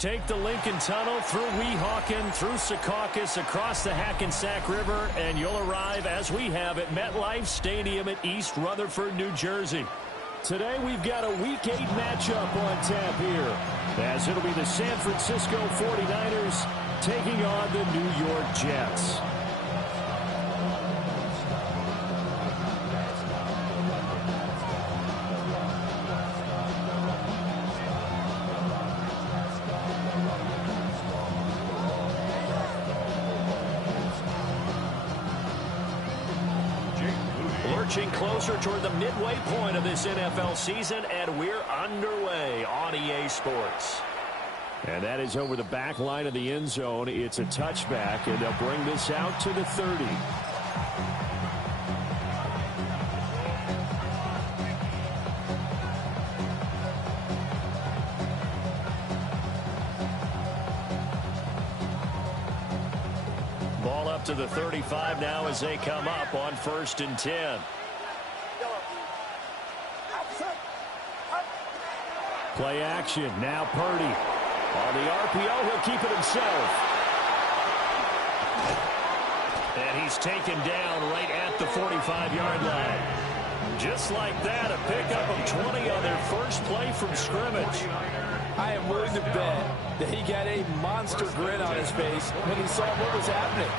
Take the Lincoln Tunnel through Weehawken, through Secaucus, across the Hackensack River, and you'll arrive, as we have, at MetLife Stadium at East Rutherford, New Jersey. Today we've got a Week 8 matchup on tap here, as it'll be the San Francisco 49ers taking on the New York Jets. Lurching closer toward the midway point of this NFL season, and we're underway on EA Sports. And that is over the back line of the end zone. It's a touchback, and they'll bring this out to the 30. Ball up to the 35 now as they come up on 1st and 10. Play action. Now Purdy. On the RPO, he'll keep it himself. And he's taken down right at the 45-yard line. Just like that, a pickup of 20 on their first play from scrimmage. I am willing to bet that he got a monster grin on his face when he saw what was happening.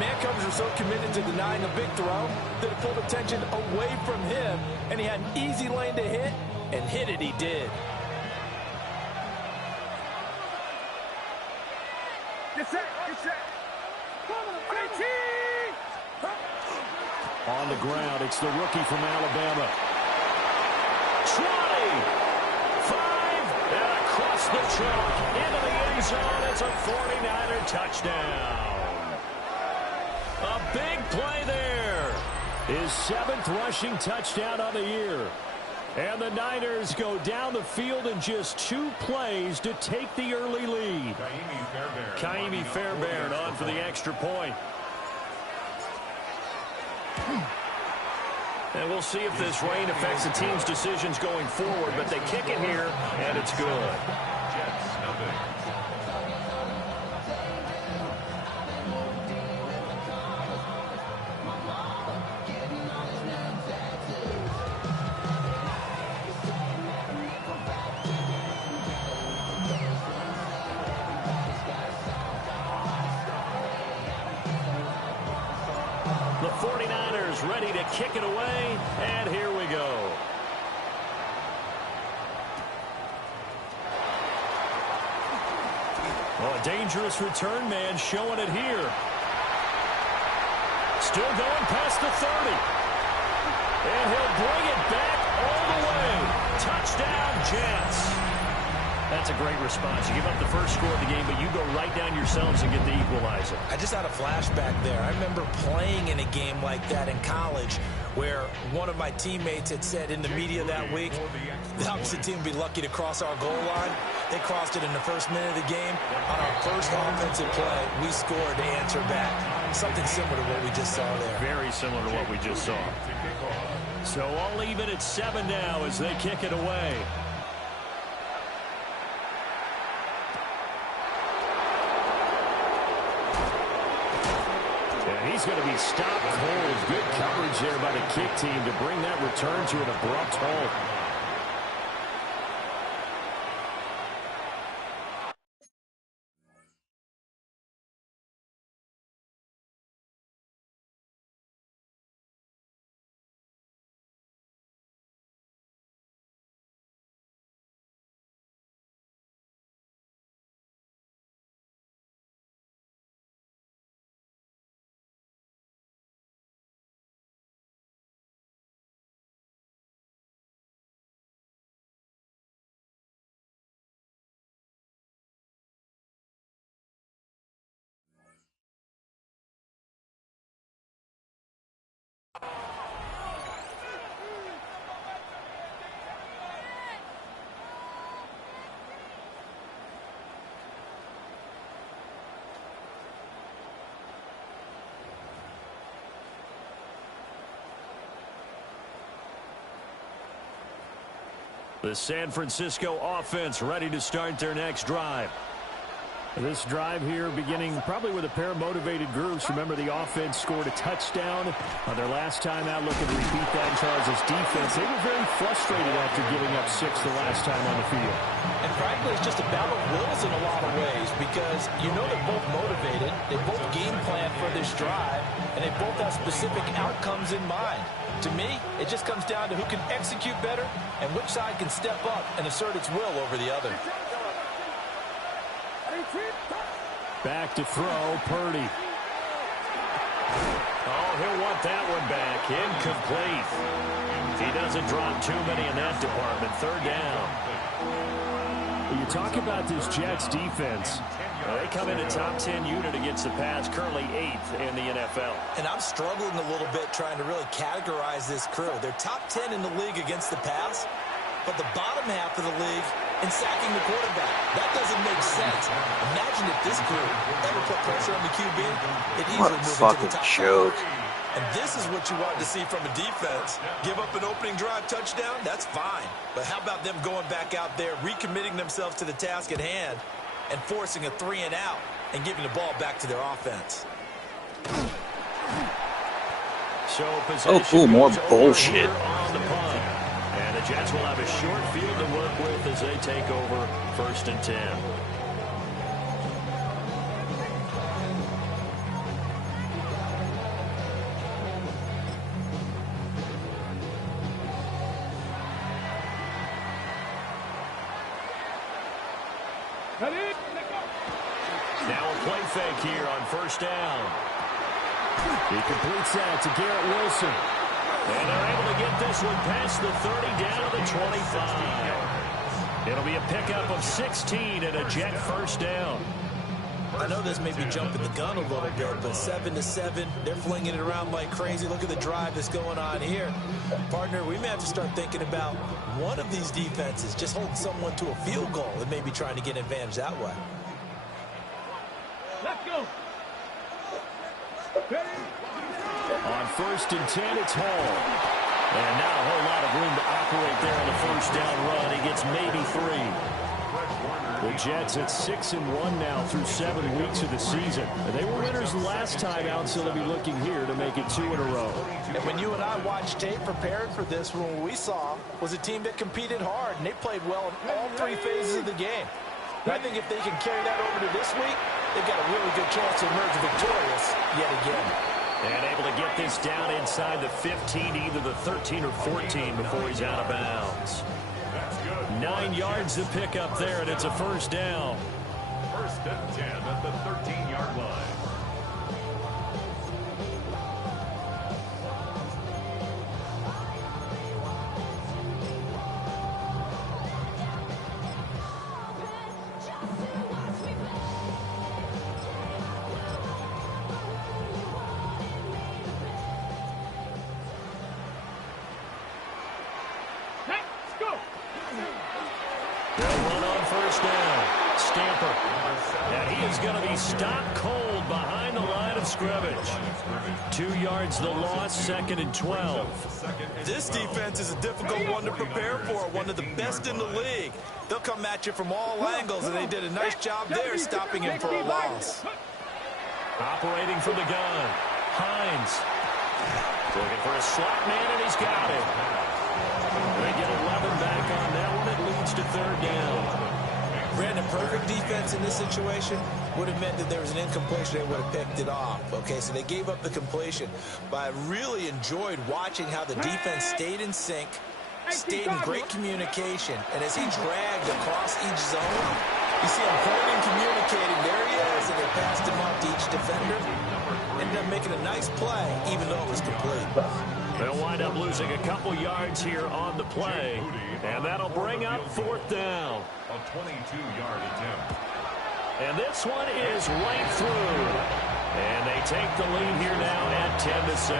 Man covers are so committed to denying the big throw that it pulled attention away from him, and he had an easy lane to hit, and hit it he did. On the ground, it's the rookie from Alabama. 20, 5, and across the chalk into the end zone. It's a 49er touchdown. A big play there. His 7th rushing touchdown of the year. And the Niners go down the field in just 2 plays to take the early lead. Kaimi Fairbairn on for the extra point. And we'll see if this rain affects the team's decisions going forward, but they kick it here, and it's good. The 49ers ready to kick it away, and here we go. Oh, a dangerous return man showing it here. Still going past the 30. And he'll bring it back all the way. Touchdown, Jets. That's a great response. You give up the first score of the game, but you go right down yourselves and get the equalizer. I just had a flashback there. I remember playing in a game like that in college where one of my teammates had said in the media that week, the opposite team would be lucky to cross our goal line. They crossed it in the first minute of the game. On our first offensive play, we scored to answer back. Something similar to what we just saw there. Very similar to what we just saw. So all even at 7 now as they kick it away. He's going to be stopped cold. Good coverage there by the kick team to bring that return to an abrupt halt. The San Francisco offense ready to start their next drive. This drive here beginning probably with a pair of motivated groups. Remember, the offense scored a touchdown on their last time out. Looking to repeat that in Charles' defense. They were very frustrated after giving up 6 the last time on the field. And frankly, it's just a battle of wills in a lot of ways because you know they're both motivated. They both game plan for this drive, and they both have specific outcomes in mind. To me, it just comes down to who can execute better and which side can step up and assert its will over the other. Back to throw, Purdy. Oh, he'll want that one back. Incomplete. He doesn't drop too many in that department. 3rd down. When you talk about this Jets defense, they come in a top 10 unit against the pass, currently 8th in the NFL. And I'm struggling a little bit trying to really categorize this crew. They're top 10 in the league against the pass, but the bottom half of the league in sacking the quarterback. That doesn't make sense. Imagine if this crew ever put pressure on the QB, it easily moves into the top 5. And this is what you want to see from a defense. Give up an opening drive touchdown, that's fine. But how about them going back out there, recommitting themselves to the task at hand, and forcing a 3-and-out and giving the ball back to their offense? Oh, more bullshit. On the punt. And the Jets will have a short field to work with as they take over 1st and 10. Now a play fake here on 1st down. He completes that to Garrett Wilson. And they're able to get this one past the 30 down to the 25. It'll be a pickup of 16 and a Jet 1st down. I know this may be jumping the gun a little bit, but 7-7, they're flinging it around like crazy. Look at the drive that's going on here. Partner, we may have to start thinking about one of these defenses just holding someone to a field goal and maybe trying to get an advantage that way. Let's go. On 1st and 10, it's Hall. And not a whole lot of room to operate there on the 1st down run. He gets maybe 3. The Jets at 6-1 now through 7 weeks of the season. And they were winners last time out, so they'll be looking here to make it 2 in a row. And when you and I watched tape preparing for this, what we saw was a team that competed hard, and they played well in all 3 phases of the game. And I think if they can carry that over to this week, they've got a really good chance to emerge victorious yet again. And able to get this down inside the 15, either the 13 or 14 before he's out of bounds. 9 yards to pick up there, and it's a 1st down. 1st and 10 at the 13-yard line. Stopped cold behind the line of scrimmage. 2 yards the loss, 2nd and 12. This defense is a difficult one to prepare for, one of the best in the league. They'll come at you from all angles, and they did a nice job there stopping him for a loss. Operating from the gun, Hines. Looking for a slot man, and he's got it. They get 11 back on that one. It leads to 3rd down. Brandon, perfect defense in this situation would have meant that there was an incompletion. They would have picked it off. Okay, so they gave up the completion. But I really enjoyed watching how the defense stayed in sync, stayed in great communication. And as he dragged across each zone, you see him pointing, communicating. There he is, and they passed him off to each defender. Ended up making a nice play, even though it was complete. They'll wind up losing a couple yards here on the play, and that'll bring up 4th down. A 22-yard attempt. And this one is right through. And they take the lead here now at 10-7.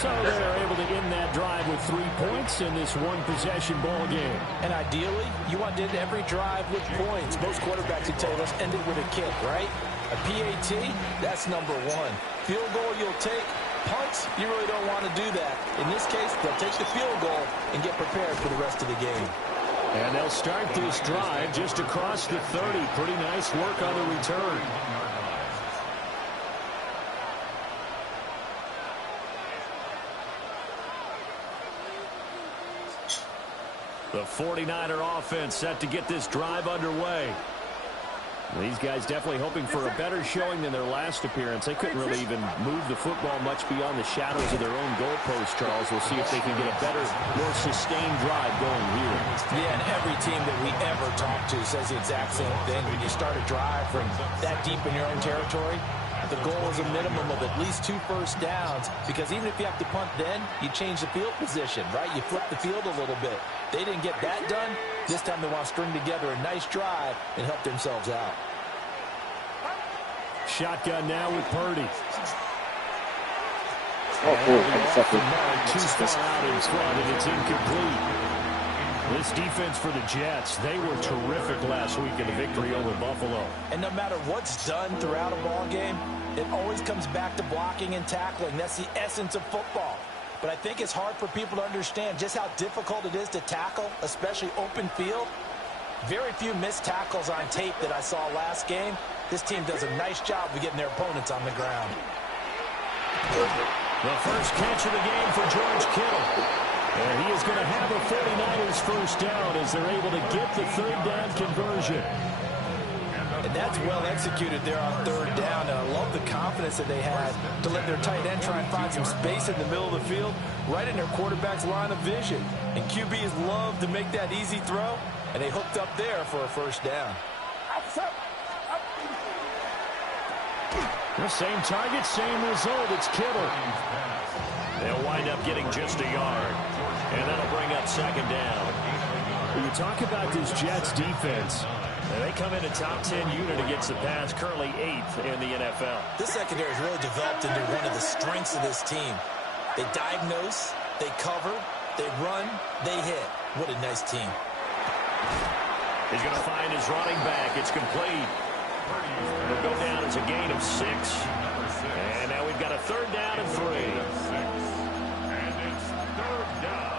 So they're able to end that drive with 3 points in this one-possession ball game. And ideally, you want to end every drive with points. Most quarterbacks would tell us end it with a kick, right? A PAT, that's number 1. Field goal you'll take. Punts, you really don't want to do that. In this case, they'll take the field goal and get prepared for the rest of the game. And they'll start this drive just across the 30. Pretty nice work on the return. The 49er offense set to get this drive underway. These guys definitely hoping for a better showing than their last appearance. They couldn't really even move the football much beyond the shadows of their own goalpost, Charles. We'll see if they can get a better, more sustained drive going here. Yeah, and every team that we ever talk to says the exact same thing. When you start a drive from that deep in your own territory, the goal is a minimum of at least 2 first downs, because even if you have to punt then, you change the field position, right? You flip the field a little bit. They didn't get that done. This time they want to string together a nice drive and help themselves out. Shotgun now with Purdy. Oh, cool. Too far out in front, and it's incomplete. This defense for the Jets, they were terrific last week in the victory over Buffalo. And no matter what's done throughout a ball game, it always comes back to blocking and tackling. That's the essence of football. But I think it's hard for people to understand just how difficult it is to tackle, especially open field. Very few missed tackles on tape that I saw last game. This team does a nice job of getting their opponents on the ground. The first catch of the game for George Kittle. And he is going to have a 49ers first down as they're able to get the third down conversion. And that's well executed there on third down. And I love the confidence that they had to let their tight end try and find some space in the middle of the field, right in their quarterback's line of vision. And QBs love to make that easy throw, and they hooked up there for a first down. The same target, same result. It's Kittle. They'll wind up getting just a yard. And that'll bring up second down. When you talk about this Jets defense, they come in a top 10 unit against the pass, currently 8th in the NFL. This secondary has really developed into one of the strengths of this team. They diagnose, they cover, they run, they hit. What a nice team. He's going to find his running back. It's complete. It'll go down as a gain of 6. And now we've got a third down and 3. And it's third down.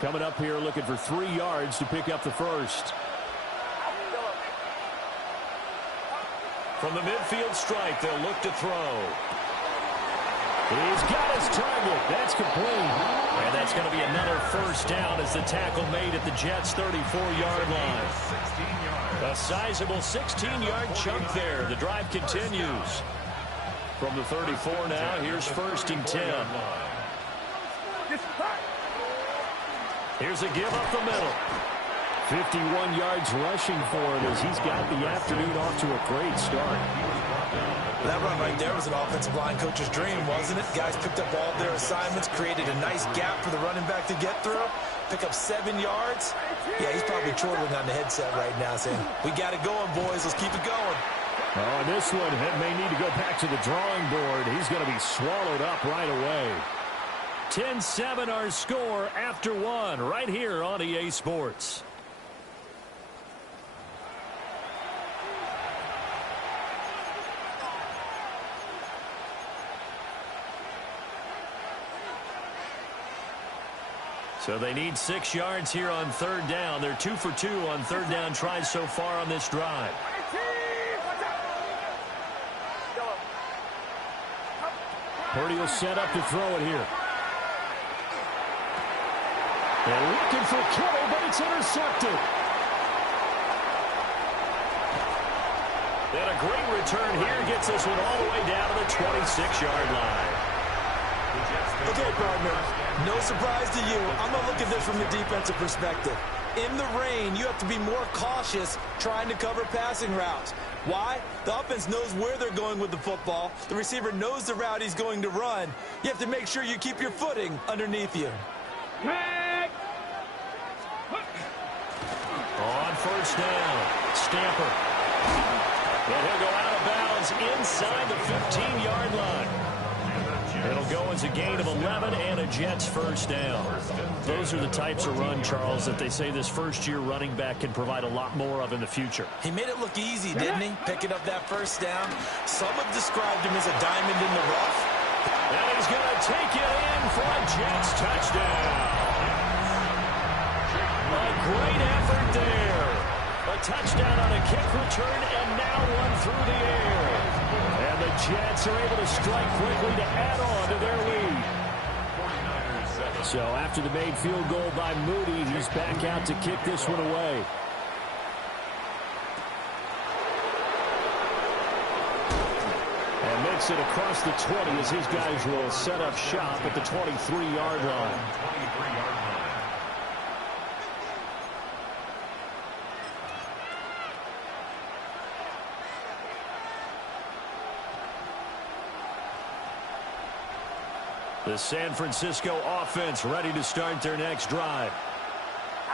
Coming up here looking for 3 yards to pick up the first. From the midfield stripe, they'll look to throw. He's got his target. That's complete. And that's going to be another first down as the tackle made at the Jets' 34-yard line. A sizable 16-yard chunk there. The drive continues. From the 34 now, here's first and 10. Here's a give up the middle. 51 yards rushing for him as he's got the afternoon off to a great start. That run right there was an offensive line coach's dream, wasn't it? Guys picked up all of their assignments, created a nice gap for the running back to get through, pick up 7 yards. Yeah, he's probably chortling on the headset right now saying, we got it going, boys. Let's keep it going. Oh, and this one may need to go back to the drawing board. He's going to be swallowed up right away. 10-7 our score after 1 right here on EA Sports. So they need 6 yards here on third down. They're 2 for 2 on third down tries so far on this drive. Purdy will set up to throw it here. They're looking for Kittle, but it's intercepted. And a great return here gets this one all the way down to the 26-yard line. Okay, partner, no surprise to you. I'm going to look at this from the defensive perspective. In the rain, you have to be more cautious trying to cover passing routes. Why? The offense knows where they're going with the football. The receiver knows the route he's going to run. You have to make sure you keep your footing underneath you. On first down, Stamper. And he'll go out of bounds inside the 15-yard line. It'll go as a gain of 11 and a Jets first down. Those are the types of run, Charles, that they say this first-year running back can provide a lot more of in the future. He made it look easy, didn't he? Picking up that first down. Some have described him as a diamond in the rough. And he's going to take it in for a Jets touchdown. A great effort there. A touchdown on a kick return and now one through the air. And the Jets are able to strike quickly to add on to their lead. So after the made field goal by Moody, he's back out to kick this one away. And makes it across the 20 as his guys will set up shop at the 23-yard line. The San Francisco offense ready to start their next drive.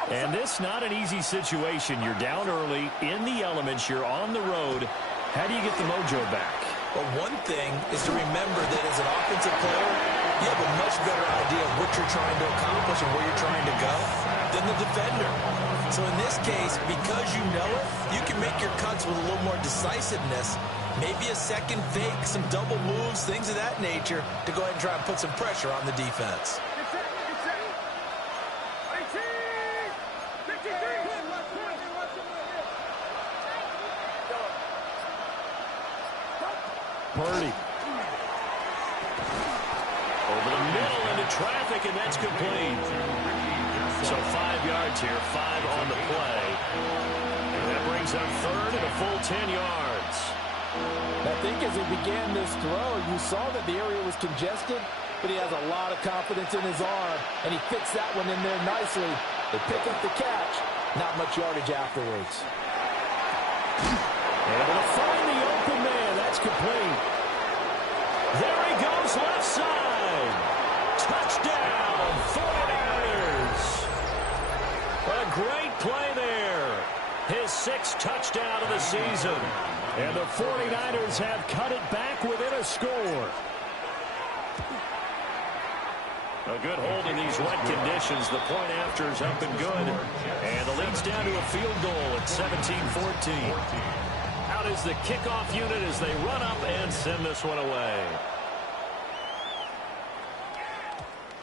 And this not an easy situation. You're down early, in the elements, you're on the road. How do you get the mojo back? Well, one thing is to remember that as an offensive player, you have a much better idea of what you're trying to accomplish and where you're trying to go than the defender. So in this case, because you know it, you can make your cuts with a little more decisiveness. Maybe a second fake, some double moves, things of that nature to go ahead and try and put some pressure on the defense. Purdy. Over the middle into traffic, and that's complete. So 5 yards here, 5 on the play. And that brings up third and a full 10 yards. I think as he began this throw, you saw that the area was congested, but he has a lot of confidence in his arm, and he fits that one in there nicely. They pick up the catch. Not much yardage afterwards. Able to find the open man. That's complete. There he goes, left side. Touchdown, 49ers. A great play there. His 6th touchdown of the season. And the 49ers have cut it back within a score. A good hold in these wet conditions. The point after is up and good. And the lead's down to a field goal at 17-14. Out is the kickoff unit as they run up and send this one away.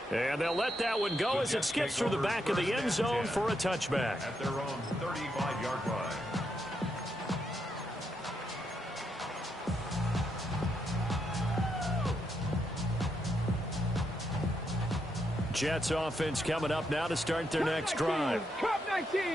And they'll let that one go as it skips through the back of the end zone for a touchback. At their own 35-yard line. Jets offense coming up now to start their next drive.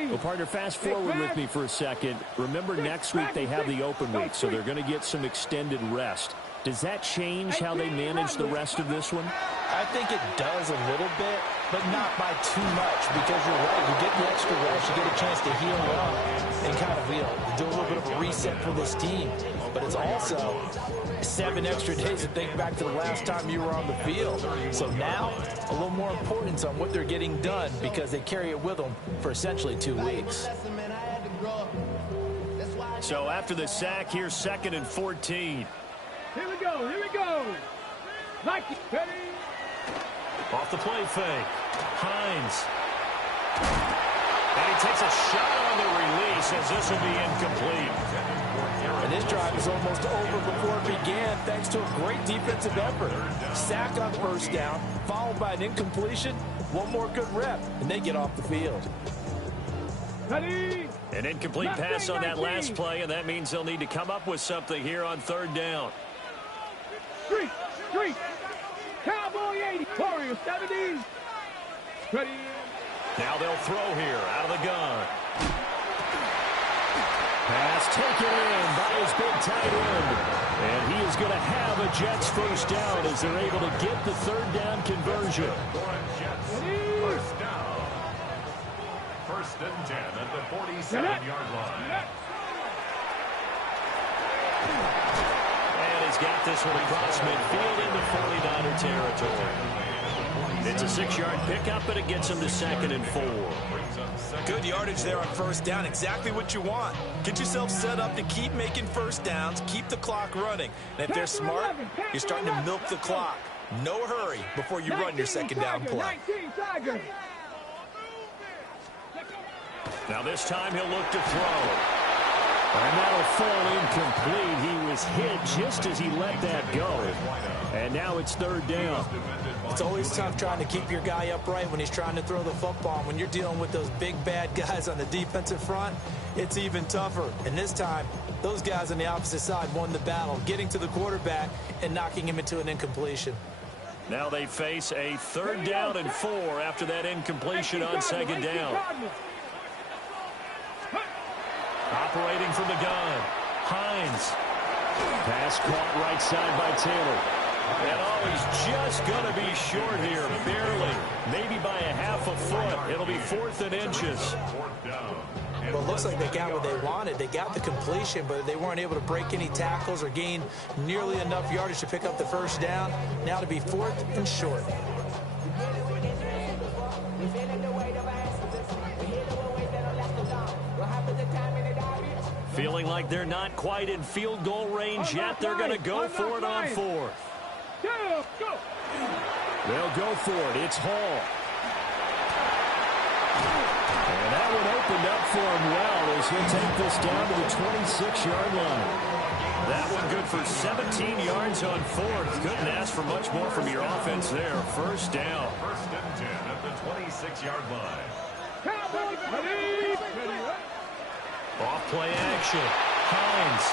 Well, partner, fast forward with me for a second. Remember, next week they have the open week, so they're going to get some extended rest. Does that change how they manage the rest of this one? I think it does a little bit, but not by too much, because you're right. You get the extra rest, you get a chance to heal up and kind of do a little bit of a reset for this team. But it's also 7 extra days to think back to the last time you were on the field. So now, a little more importance on what they're getting done because they carry it with them for essentially 2 weeks. So after the sack, here's 2nd and 14. Here we go, here we go. Like it, ready? Off the play fake. Hines. And he takes a shot on the release as this will be incomplete. And this drive is almost over before it began thanks to a great defensive effort. Sack on first down, followed by an incompletion. One more good rep, and they get off the field. Ready? An incomplete pass on that last play, and that means they'll need to come up with something here on 3rd down. Street. Cowboy 80. Warrior 70s. Ready? Now they'll throw here out of the gun. Pass taken in by his big tight end. And he is going to have a Jets first down as they're able to get the 3rd down conversion. First down. 1st and 10 at the 47-yard line. And he's got this one across midfield into 49er territory. It's a 6-yard pickup, but it gets him to 2nd and 4. Good yardage there on first down. Exactly what you want. Get yourself set up to keep making first downs, keep the clock running. And if they're smart, you're starting to milk the clock. No hurry before you run your second down play. Now this time he'll look to throw. And that'll fall incomplete. He was hit just as he let that go. And now it's third down. It's always tough trying to keep your guy upright when he's trying to throw the football. When you're dealing with those big, bad guys on the defensive front, it's even tougher. And this time, those guys on the opposite side won the battle, getting to the quarterback and knocking him into an incompletion. Now they face a third down and 4 after that incompletion on second down. Operating from the gun, Hines. Pass caught right side by Taylor. And he's just going to be short here, barely. Maybe by a half a foot. It'll be 4th and inches. Well, it looks like they got what they wanted. They got the completion, but they weren't able to break any tackles or gain nearly enough yardage to pick up the first down. Now to be 4th and short. Feeling like they're not quite in field goal range yet. They're going to go for it on 4th. They'll go for it. It's Hall. And that one opened up for him well as he'll take this down to the 26-yard line. That one good for 17 yards on 4th. Couldn't ask for much more from your offense there. First down. 1st and 10 at the 26-yard line. Off play action. Hines.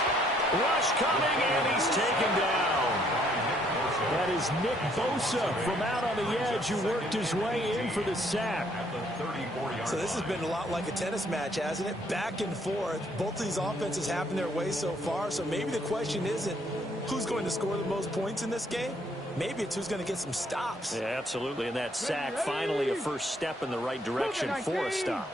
Rush coming, and he's taken down. That is Nick Bosa from out on the edge who worked his way in for the sack. So this has been a lot like a tennis match, hasn't it? Back and forth. Both of these offenses having their way so far. So maybe the question isn't who's going to score the most points in this game. Maybe it's who's going to get some stops. Yeah, absolutely. And that sack finally a first step in the right direction for a stop.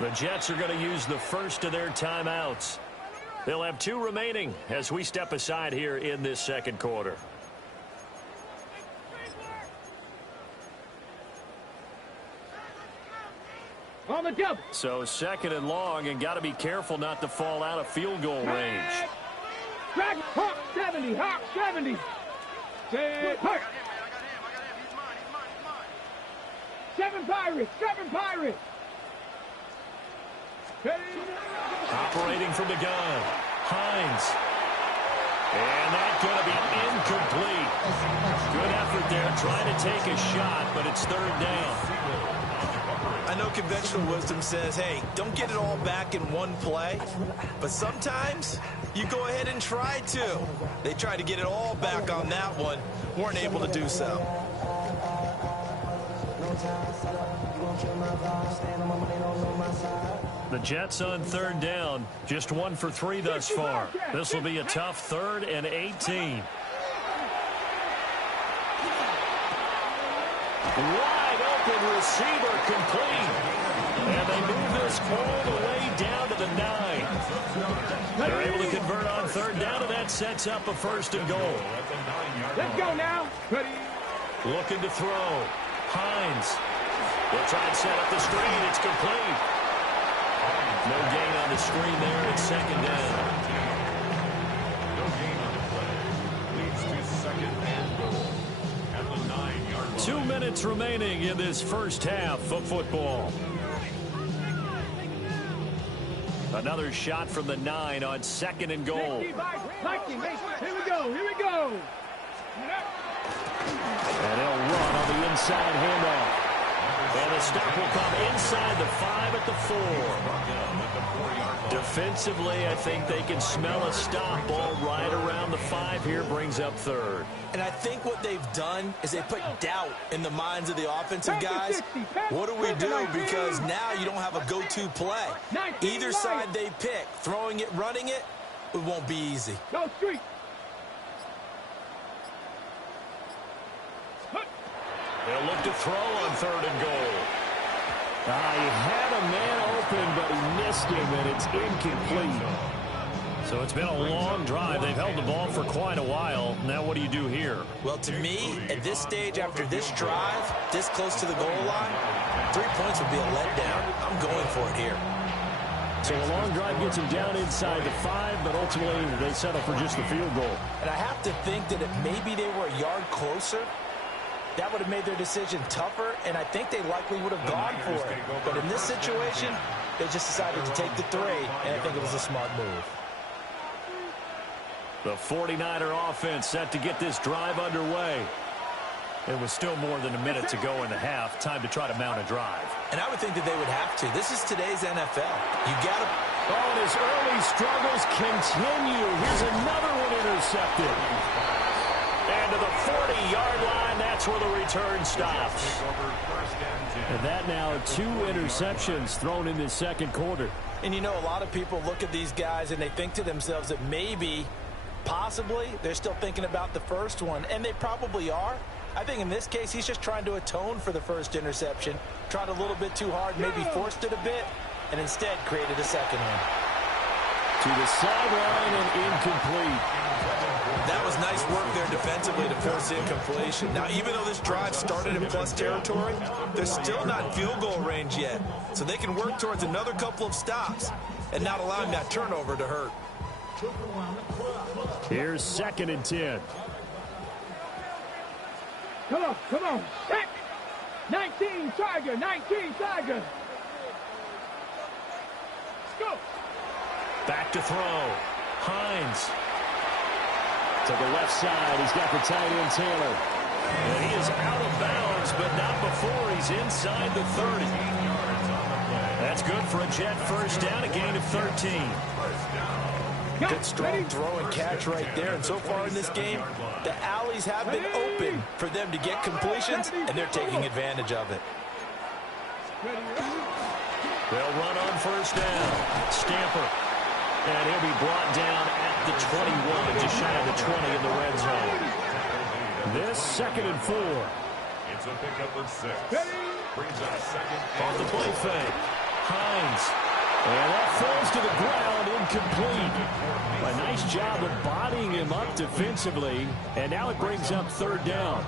The Jets are going to use the first of their timeouts. They'll have 2 remaining as we step aside here in this second quarter. On the double. So 2nd and long, and got to be careful not to fall out of field goal range. Drag Hawk 70. Hawk 70. Hawk. 7 Pirates. 7 Pirates. Operating from the gun, Hines. And that's going to be incomplete. Good effort there, trying to take a shot, but it's 3rd down. I know conventional wisdom says, hey, don't get it all back in one play. But sometimes you go ahead and try to. They tried to get it all back on that one. Weren't able to do so. The Jets on 3rd down, just 1 for 3 thus far. This will be a tough 3rd and 18. Wide open receiver complete. And they move this all the way down to the 9. They're able to convert on 3rd down, and that sets up a 1st and goal. Let's go now. Looking to throw. Hines. They'll try and set up the screen. It's complete. No gain on the screen there. It's 2nd down. No gain on the play. Leads to 2nd and goal at the 9-yard line. 2 minutes remaining in this first half of football. Another shot from the 9 on 2nd and goal. Here we go. Here we go. And he'll run on the inside handoff. And the stop will come inside the 5 at the 4. Defensively, I think they can smell a stop. Ball right around the 5 here, brings up 3rd. And I think what they've done is they put doubt in the minds of the offensive guys. What do we do? Because now you don't have a go-to play. Either side they pick, throwing it, running it, it won't be easy. Go street. They'll look to throw on 3rd and goal. He had a man open, but he missed him, and it's incomplete. So it's been a long drive. They've held the ball for quite a while. Now what do you do here? Well, to me, at this stage, after this drive, this close to the goal line, 3 points would be a letdown. I'm going for it here. So a long drive gets him down inside the 5, but ultimately they settle for just the field goal. And I have to think that if maybe they were a yard closer, that would have made their decision tougher, and I think they likely would have gone for it. But in this situation, they just decided to take the 3, and I think it was a smart move. The 49er offense set to get this drive underway. It was still more than a minute to go in the half. Time to try to mount a drive. And I would think that they would have to. This is today's NFL. You got to... Oh, and his early struggles continue. Here's another one intercepted. And to the 40-yard line, that's where the return stops. And that now 2 interceptions thrown in the second quarter. And you know, a lot of people look at these guys and they think to themselves that maybe, possibly, they're still thinking about the first one. And they probably are. I think in this case, he's just trying to atone for the first interception. Tried a little bit too hard, maybe forced it a bit, and instead created a second one. To the sideline and incomplete. That was nice work there defensively to force incompletion. Now, even though this drive started in plus territory, they're still not in field goal range yet. So they can work towards another couple of stops and not allowing that turnover to hurt. Here's 2nd and 10. Come on. Set. 19 Tiger. Let's go. Back to throw. Hines. To the left side. He's got the tight end Taylor. And he is out of bounds, but not before he's inside the 30. That's good for a Jet first down, a gain of 13. Good strong throw and catch right there. And so far in this game, the alleys have been open for them to get completions, and they're taking advantage of it. They'll run on first down. Stamper. And he'll be brought down at the 21, just shy of the 20 in the red zone. This 2nd and 4. It's a pickup of 6. Brings up 2nd. Off the play fake. Hines. And that falls to the ground, incomplete. A nice job of bodying him up defensively. And now it brings up 3rd down.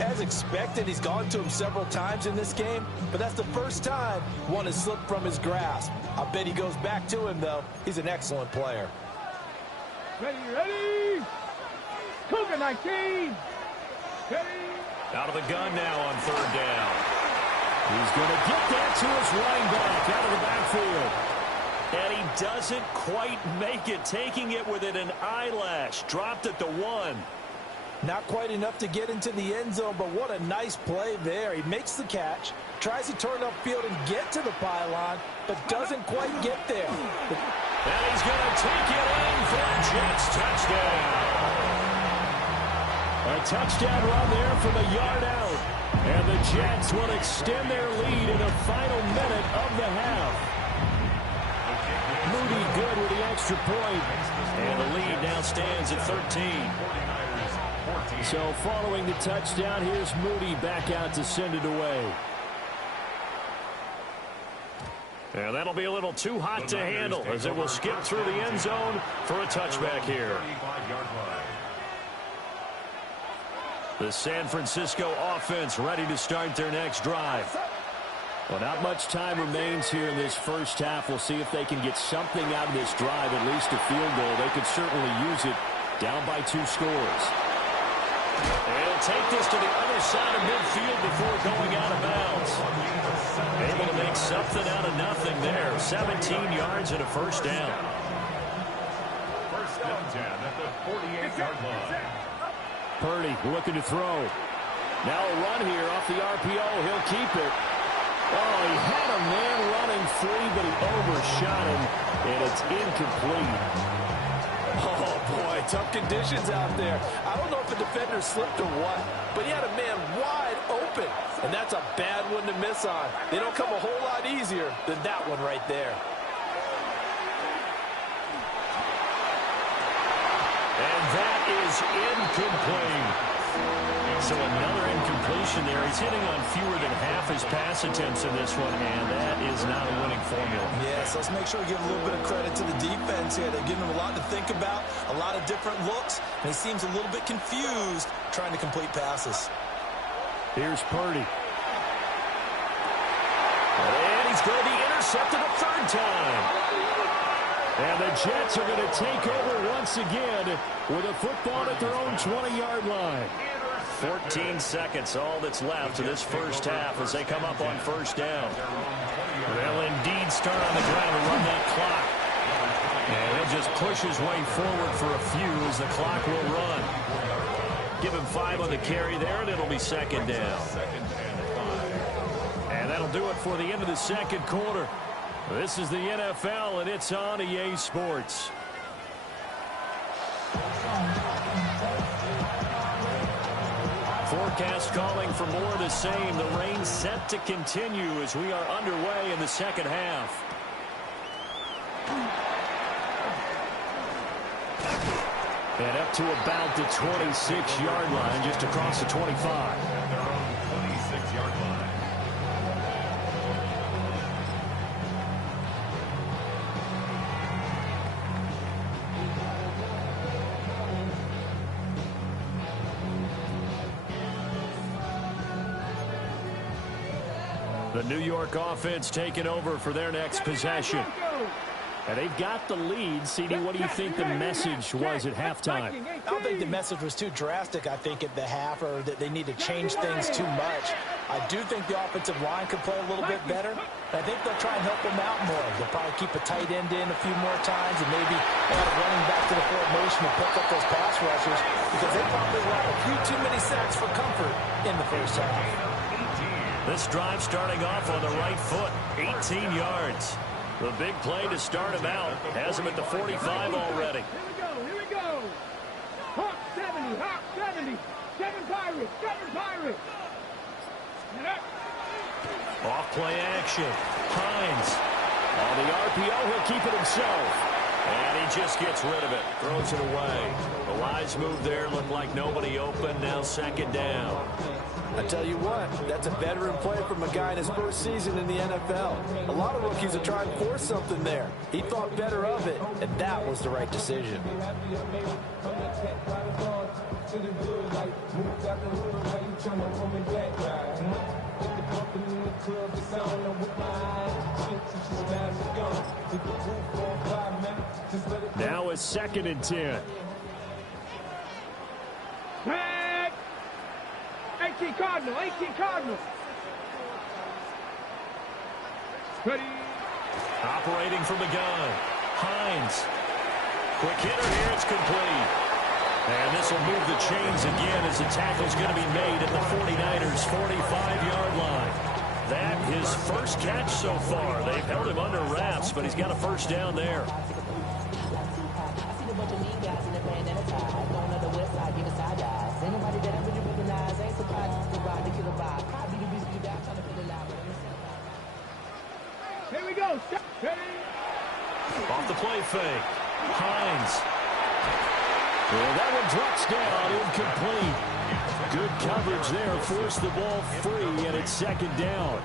As expected, he's gone to him several times in this game, but that's the first time one has slipped from his grasp. I bet he goes back to him, though. He's an excellent player. Ready. Cougar 19. Ready. Out of the gun now on 3rd down. He's going to get that to his running back out of the backfield. And he doesn't quite make it, taking it within an eyelash. Dropped at the 1. Not quite enough to get into the end zone, but what a nice play there. He makes the catch, tries to turn upfield and get to the pylon, but doesn't quite get there. And he's going to take it in for a Jets touchdown. A touchdown run there from a yard out. And the Jets will extend their lead in the final minute of the half. Moody good with the extra point. And the lead now stands at 13. So following the touchdown, here's Moody back out to send it away. And that'll be a little too hot to handle as it will skip through the end zone for a touchback here. The San Francisco offense ready to start their next drive. Well, not much time remains here in this first half. We'll see if they can get something out of this drive, at least a field goal. They could certainly use it down by 2 scores. They'll take this to the other side of midfield before going out of bounds. Able to make something out of nothing there. 17 yards and a first down. First down 10 at the 48-yard line. Purdy looking to throw. Now a run here off the RPO. He'll keep it. Oh, he had a man running free, but he overshot him, and it's incomplete. Oh, boy, tough conditions out there. I don't know if the defender slipped or what, but he had a man wide open, and that's a bad one to miss on. They don't come a whole lot easier than that one right there. And that is incomplete. So another incompletion there. He's hitting on fewer than half his pass attempts in this one, and that is not a winning formula. Yes, let's make sure we give a little bit of credit to the defense here. They're giving him a lot to think about, a lot of different looks, and he seems a little bit confused trying to complete passes. Here's Purdy. And he's going to be intercepted. intercepted a third time. And the Jets are going to take over once again with a football at their own 20-yard line. 14 seconds, all that's left of this first half as they come up on first down. They'll indeed start on the ground and run that clock. And he'll just push his way forward for a few as the clock will run. Give him 5 on the carry there, and it'll be second down. And that'll do it for the end of the second quarter. This is the NFL, and it's on EA Sports. Forecast calling for more of the same. The rain set to continue as we are underway in the second half. And up to about the 26-yard line, just across the 25. Their own 26-yard line. The New York offense taking over for their next possession. And they've got the lead. CD, what do you think the message was at halftime? I don't think the message was too drastic, I think, at the half, or that they need to change things too much. I do think the offensive line could play a little bit better. I think they'll try and help them out more. They'll probably keep a tight end in a few more times and maybe add a running back to the formation to pick up those pass rushers, because they probably allowed a few too many sacks for comfort in the first half. This drive starting off on the right foot, 18 yards. The big play to start him out has him at the 45 already. Here we go. Hawk 70, Hawk 70. 7 Pirates, 7 Pirates. Off play action. Hines. On the RPO, he'll keep it himself. And he just gets rid of it. Throws it away. The wise move there looked like nobody open. Now second down. I tell you what, that's a veteran play from a guy in his first season in the NFL. A lot of rookies are trying to force something there. He thought better of it, and that was the right decision. Now it's 2nd and 10. 18 Cardinal, 18 Cardinal. Ready. Operating from the gun. Hines. Quick hitter here, it's complete. And this will move the chains again as the tackle's going to be made at the 49ers' 45-yard line. That his first catch so far. They've held him under wraps, but he's got a first down there. Here we go. Ready. Off the play fake. Hines. Well, that one drops down, incomplete. Good coverage there, forced the ball free, and it's second down.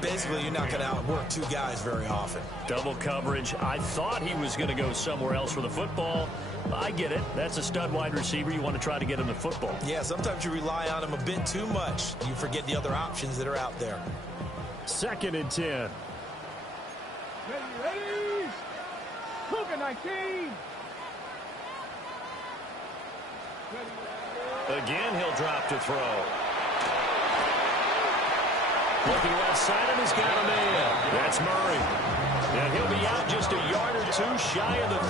Basically, you're not going to outwork two guys very often. Double coverage. I thought he was going to go somewhere else for the football. I get it. That's a stud wide receiver. You want to try to get him the football. Yeah, sometimes you rely on him a bit too much. You forget the other options that are out there. 2nd and 10. Ready. Cougar 19. Again, he'll drop to throw. Looking left side, and he's got a man. That's Murray. And he'll be out just a yard or two shy of the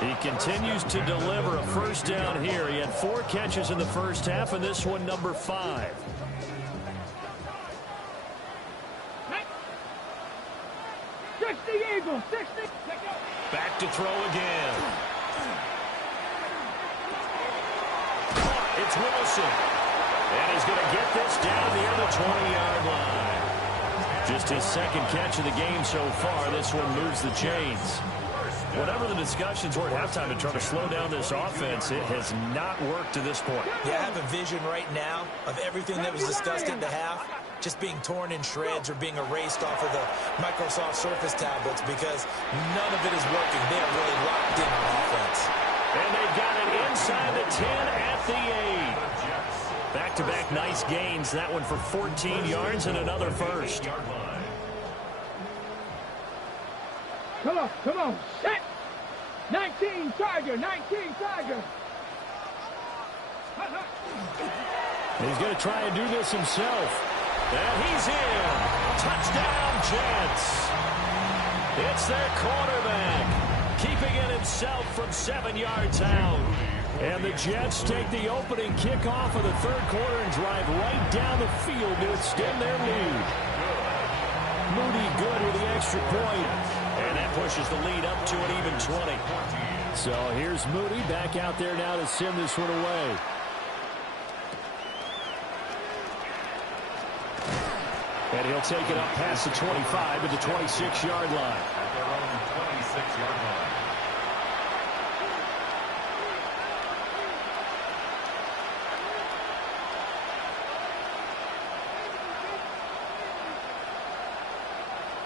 30. He continues to deliver a first down here. He had 4 catches in the first half, and this one number 5. Eagles, 60. Back to throw again. It's Wilson. And he's going to get this down near the 20-yard line. Just his second catch of the game so far. This one moves the chains. Whatever the discussions were at halftime to try to slow down this offense, it has not worked to this point. Yeah, I have a vision right now of everything that was discussed at the half just being torn in shreds or being erased off of the Microsoft Surface tablets because none of it is working. They are really locked in on offense. And they've got it inside the 10 at the 8. Back-to-back nice gains. That one for 14 yards and another first. Come on. Set. 19 Tiger. 19 Tiger. He's going to try and do this himself. And he's in. Touchdown, Jets. It's their quarterback, keeping it himself from 7 yards out. And the Jets take the opening kickoff of the third quarter and drive right down the field to extend their lead. Moody good with the extra point. And that pushes the lead up to an even 20. So here's Moody back out there now to send this one away. And he'll take it up past the 25 to the 26-yard line. At their own 26-yard line.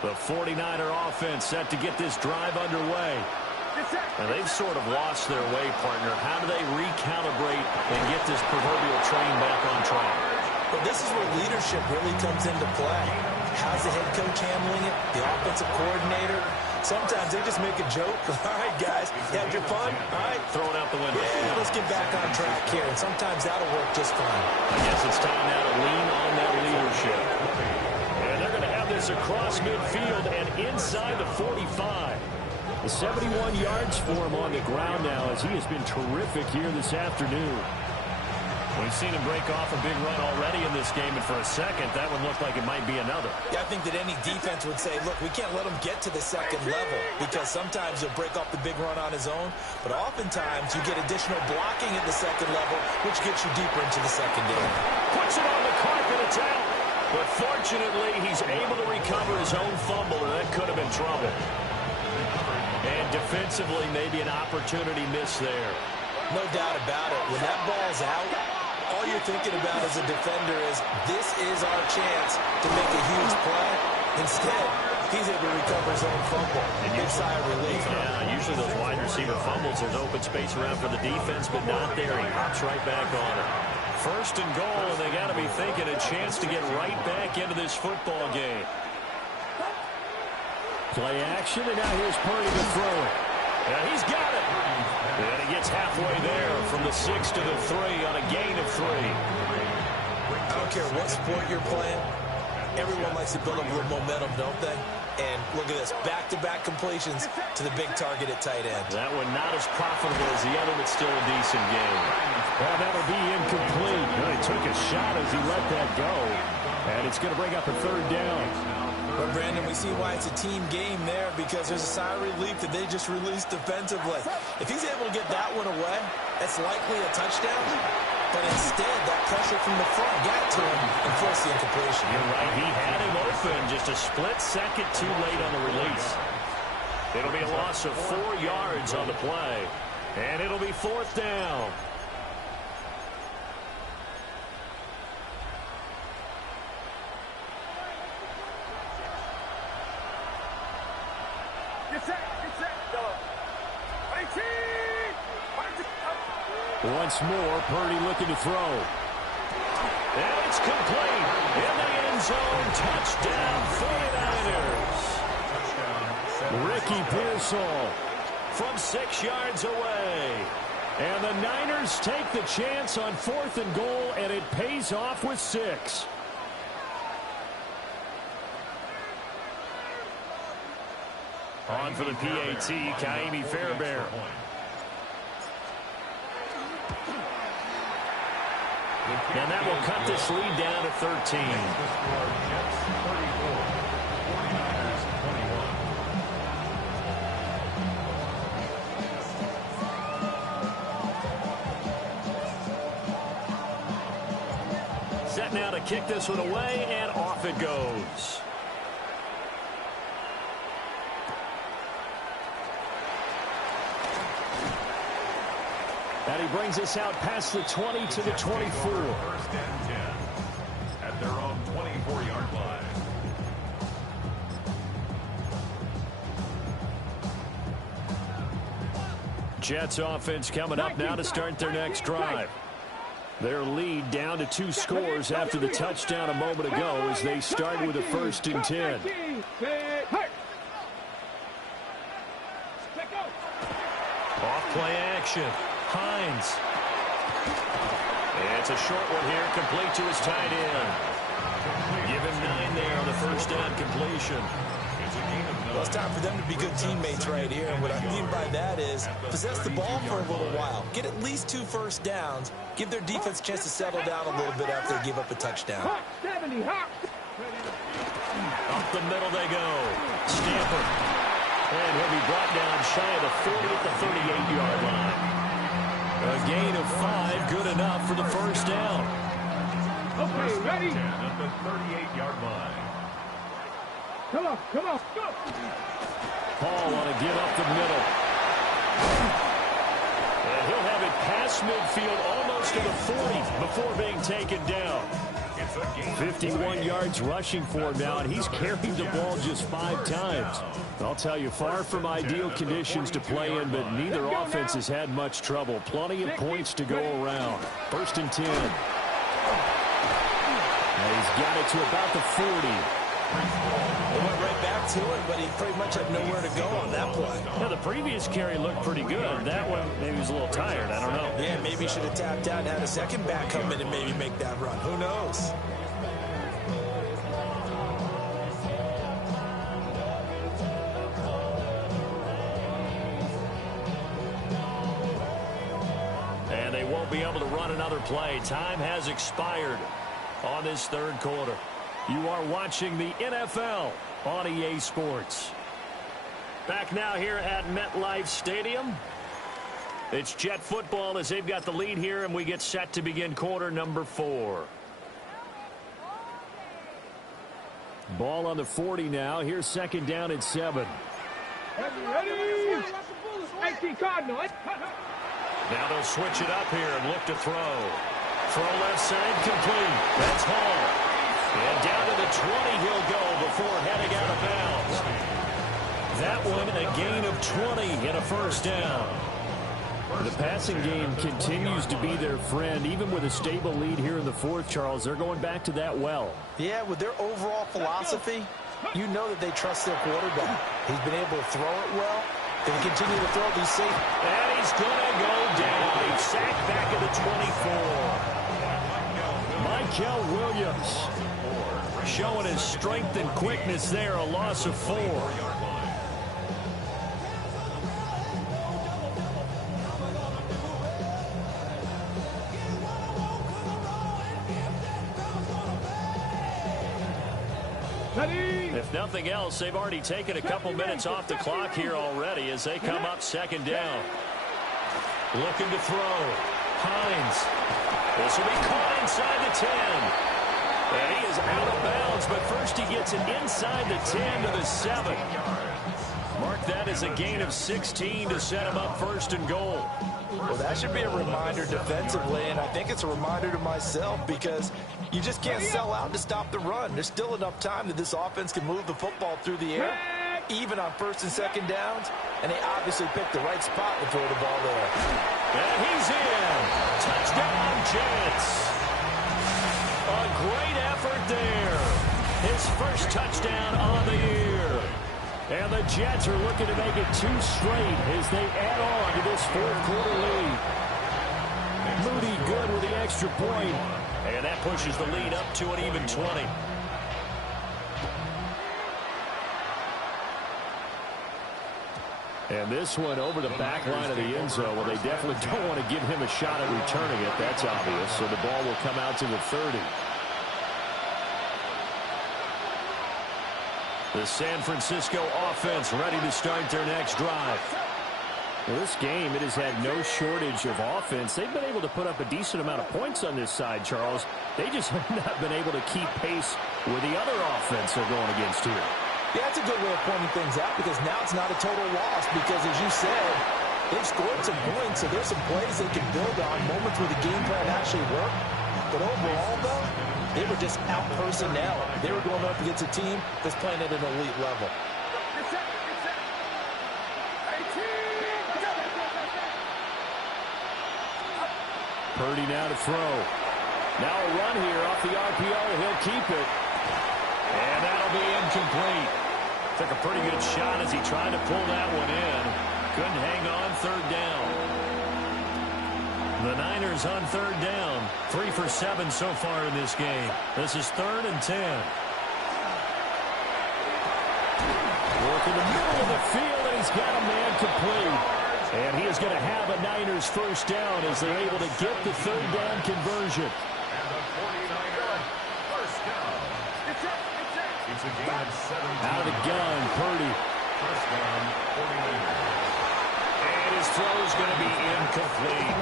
The 49er offense set to get this drive underway. And they've sort of lost their way, partner. How do they recalibrate and get this proverbial train back on track? Well, this is where leadership really comes into play. How's the head coach handling it? The offensive coordinator? Sometimes they just make a joke. All right, guys, you had your fun? All right. Throw it out the window. Yeah, let's get back on track here. And sometimes that'll work just fine. I guess it's time now to lean on that leadership. And they're going to have this across midfield and inside the 45. The 71 yards for him on the ground now as he has been terrific here this afternoon. We've seen him break off a big run already in this game, and for a second, that one looked like it might be another. Yeah, I think that any defense would say, look, we can't let him get to the second level because sometimes he'll break off the big run on his own, but oftentimes you get additional blocking at the second level, which gets you deeper into the secondary. Puts it on the carpet, it's out. But fortunately, he's able to recover his own fumble, and that could have been trouble. And defensively, maybe an opportunity miss there. No doubt about it. When that ball's out, all you're thinking about as a defender is this is our chance to make a huge play. Instead, he's able to recover his own fumble. And big sigh of relief. Yeah, usually those wide receiver fumbles, there's open space around for the defense, but not there. He hops right back on it. First and goal, and they got to be thinking a chance to get right back into this football game. Play action, and now here's Purdy to throw it. Yeah, he's got it. And he gets halfway there from the 6 to the 3 on a gain of 3. I don't care what sport you're playing. Everyone likes to build up a little momentum, don't they? And look at this, back-to-back completions to the big target at tight end. That one not as profitable as the other, but still a decent game. Well, that'll be incomplete. He took a shot as he let that go. And it's going to bring up a third down. But, Brandon, we see why it's a team game there because there's a sigh of relief that they just released defensively. If he's able to get that one away, that's likely a touchdown. But instead, that pressure from the front got to him and forced the incompletion. You're right. He had him open just a split second too late on the release. It'll be a loss of 4 yards on the play. And it'll be fourth down. Once more, Purdy looking to throw. And it's complete. In the end zone, touchdown 49ers. Ricky Pearsall from 6 yards away. And the Niners take the chance on 4th and goal, and it pays off with 6. On for the PAT, Kaimi Fairbairn. And that will cut this lead down to 13. Jets 34, 49ers 21. Set now to kick this one away, and off it goes. And he brings us out past the 20 to the 24. First and 10 at their own 24-yard line. Jets offense coming up now to start their next drive. Their lead down to 2 scores after the touchdown a moment ago as they start with a 1st and 10. Play action. Hines. It's a short one here, complete to his tight end. Give him 9 there on the first down completion. Well, it's time for them to be good teammates right here. And what I mean by that is possess the ball for a little while. Get at least 2 first downs. Give their defense a chance to settle down a little bit after they give up a touchdown. Hawk 70, Hawk. Up the middle they go. Stamper. And he'll be brought down shy of the 40 at the 38-yard line. A gain of 5, good enough for the first down. Okay, ready? 10 at the 38-yard line. Come on, come on, go. Paul on a give up the middle. And he'll have it past midfield almost to the 40 before being taken down. 51 yards rushing for him now, and he's carried the ball just 5 times. I'll tell you, far from ideal conditions to play in, but neither offense has had much trouble. Plenty of points to go around. 1st and 10. And he's got it to about the 40. They went right back to it, but he pretty much had nowhere to go on that play. Now, the previous carry looked pretty good. That one, maybe he was a little tired. I don't know. Yeah, maybe he should have tapped out and had a second back come in and maybe make that run. Who knows? And they won't be able to run another play. Time has expired on this 3rd quarter. You are watching the NFL on EA Sports. Back now here at MetLife Stadium. It's Jet football as they've got the lead here, and we get set to begin quarter number 4. Ball on the 40 now. Here's 2nd down and 7. Ready? 18 Cardinal. Now they'll switch it up here and look to throw. Throw left side complete. That's Hall. And down to the 20 he'll go before heading out of bounds. That one a gain of 20 and a first down. The passing game continues to be their friend. Even with a stable lead here in the 4th, Charles, they're going back to that well. Yeah, with their overall philosophy, you know that they trust their quarterback. He's been able to throw it well. They continue to throw these safe. And he's going to go down. He's sacked back at the 24. Michael Williams showing his strength and quickness there, a loss of 4. If nothing else, they've already taken a couple minutes off the clock here already as they come up 2nd down. Looking to throw. Hines. This will be caught inside the 10. And he is out of bounds, but first he gets it inside the 10 to the 7. Mark that as a gain of 16 to set him up 1st and goal. Well, that should be a reminder defensively, and I think it's a reminder to myself because you just can't sell out to stop the run. There's still enough time that this offense can move the football through the air, even on 1st and 2nd downs, and they obviously picked the right spot to throw the ball there. And he's in. Touchdown, Jets. A great effort there. His first touchdown on the year. And the Jets are looking to make it 2 straight as they add on to this 4th quarter lead. Moody good with the extra point. And that pushes the lead up to an even 20. And this one over the back line of the end zone. Well, they definitely don't want to give him a shot at returning it. That's obvious. So the ball will come out to the 30. The San Francisco offense ready to start their next drive. Well, this game, it has had no shortage of offense. They've been able to put up a decent amount of points on this side, Charles. They just have not been able to keep pace with the other offense they're going against here. Yeah, that's a good way of pointing things out because now it's not a total loss because, as you said, they've scored some points, so there's some plays they can build on, moments where the game plan actually worked. But overall, though, they were just out personnel. They were going up against a team that's playing at an elite level. Purdy now to throw. Now a run here off the RPO. He'll keep it. And that'll be incomplete. Took a pretty good shot as he tried to pull that one in. Couldn't hang on, third down. The Niners on third down. 3 for 7 so far in this game. This is 3rd and 10. Work in the middle of the field, and he's got a man complete. And he is going to have a Niners first down as they're able to get the third down conversion. Out of the gun, Purdy. First down, 49ers. And his throw is going to be incomplete.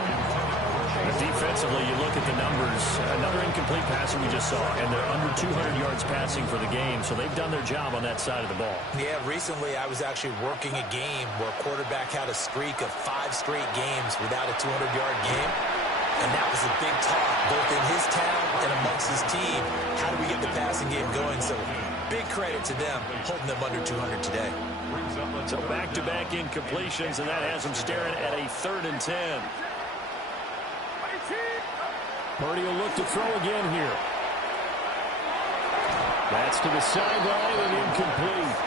Defensively, you look at the numbers. Another incomplete passer we just saw, and they're under 200 yards passing for the game, so they've done their job on that side of the ball. Yeah, recently I was actually working a game where a quarterback had a streak of 5 straight games without a 200-yard game. And that was a big talk, both in his town and amongst his team. How do we get the passing game going? So big credit to them, holding them under 200 today. So back-to-back incompletions, and that has them staring at a 3rd and 10. Purdy will look to throw again here. That's to the sideline and incomplete.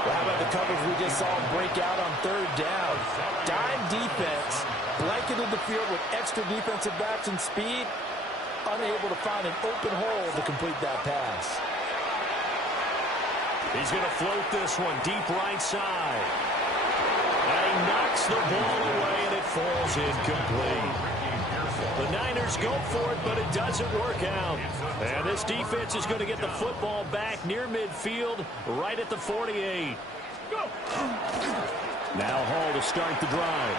Well, how about the coverage we just saw break out on third down? Dime defense, blanketed the field with extra defensive backs and speed, unable to find an open hole to complete that pass. He's going to float this one deep right side. And he knocks the ball away, and it falls incomplete. The Niners go for it, but it doesn't work out. And this defense is going to get the football back near midfield, right at the 48. Now Hall to start the drive.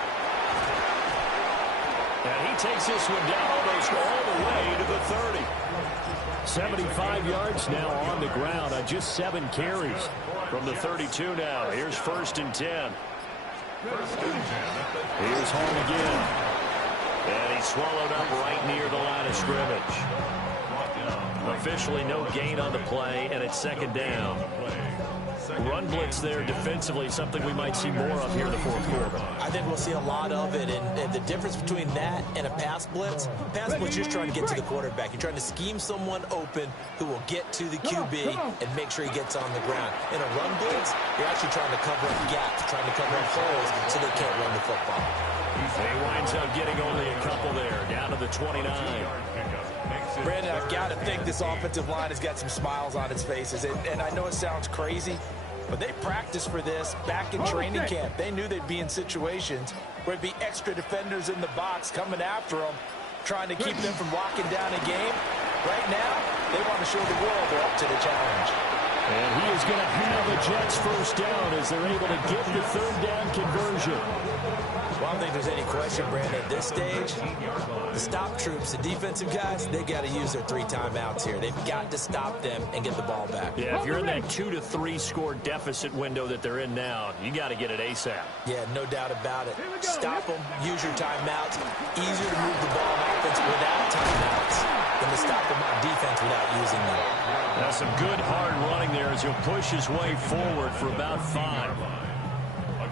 And he takes this one down almost all the way to the 30. 75 yards now on the ground on just 7 carries from the 32 now. Here's 1st and 10. Here's Hall again. And he's swallowed up right near the line of scrimmage. Officially no gain on the play, and it's 2nd down. Run blitz there defensively, something we might see more of here in the 4th quarter. I think we'll see a lot of it, and the difference between that and a pass blitz just trying to get to the quarterback. You're trying to scheme someone open who will get to the QB and make sure he gets on the ground. In a run blitz, you're actually trying to cover up gaps, trying to cover up holes so they can't run the football. He winds up getting only a couple there, down to the 29. Brandon, I've got to think this offensive line has got some smiles on its faces. And I know it sounds crazy, but they practiced for this back in training camp. They knew they'd be in situations where it'd be extra defenders in the box coming after them, trying to keep them from locking down a game. Right now, they want to show the world they're up to the challenge. And he is going to have a Jets first down as they're able to get the 3rd down conversion. Well, I don't think there's any question, Brandon, at this stage, the stop troops, the defensive guys, they've got to use their 3 timeouts here. They've got to stop them and get the ball back. Yeah, if you're in that 2 to 3 score deficit window that they're in now, you got to get it ASAP. Yeah, no doubt about it. Stop them, use your timeouts. Easier to move the ball on offense without timeouts than to stop them on defense without using them. That's some good hard running there as he'll push his way forward for about 5.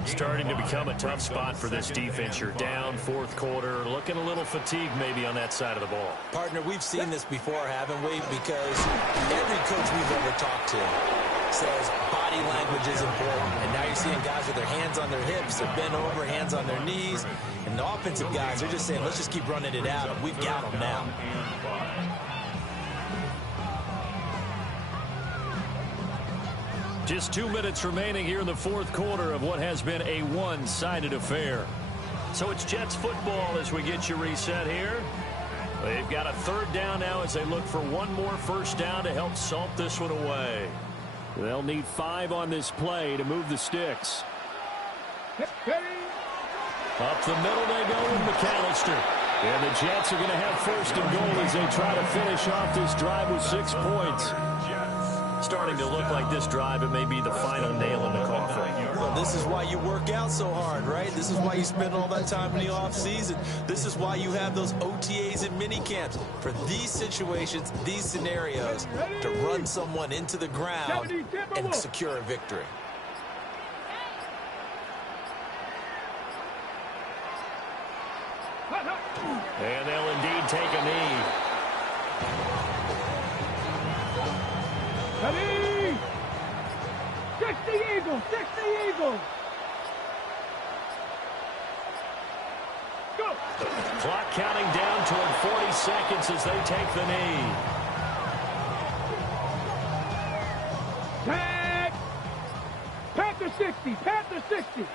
Starting to become a tough spot for this defense. You're down 4th quarter, looking a little fatigued maybe on that side of the ball. Partner, we've seen this before, haven't we? Because every coach we've ever talked to says body language is important. And now you're seeing guys with their hands on their hips, they're bent over, hands on their knees. And the offensive guys are just saying, let's just keep running it out. We've got them now. Just 2 minutes remaining here in the 4th quarter of what has been a one-sided affair. So it's Jets football as we get you reset here. They've got a 3rd down now as they look for one more first down to help salt this one away. They'll need 5 on this play to move the sticks. Up the middle they go with McAllister. And the Jets are going to have 1st and goal as they try to finish off this drive with 6 points. Starting to look like this drive, it may be the final nail in the coffin. Well, this is why you work out so hard, right? This is why you spend all that time in the offseason. This is why you have those OTAs and mini camps. For these situations, these scenarios, to run someone into the ground and secure a victory. And they'll indeed take a knee. Ready! 6 the Eagles! 6 the Eagles! Clock counting down toward 40 seconds as they take the knee. Tag! Panther 60, Panther 60.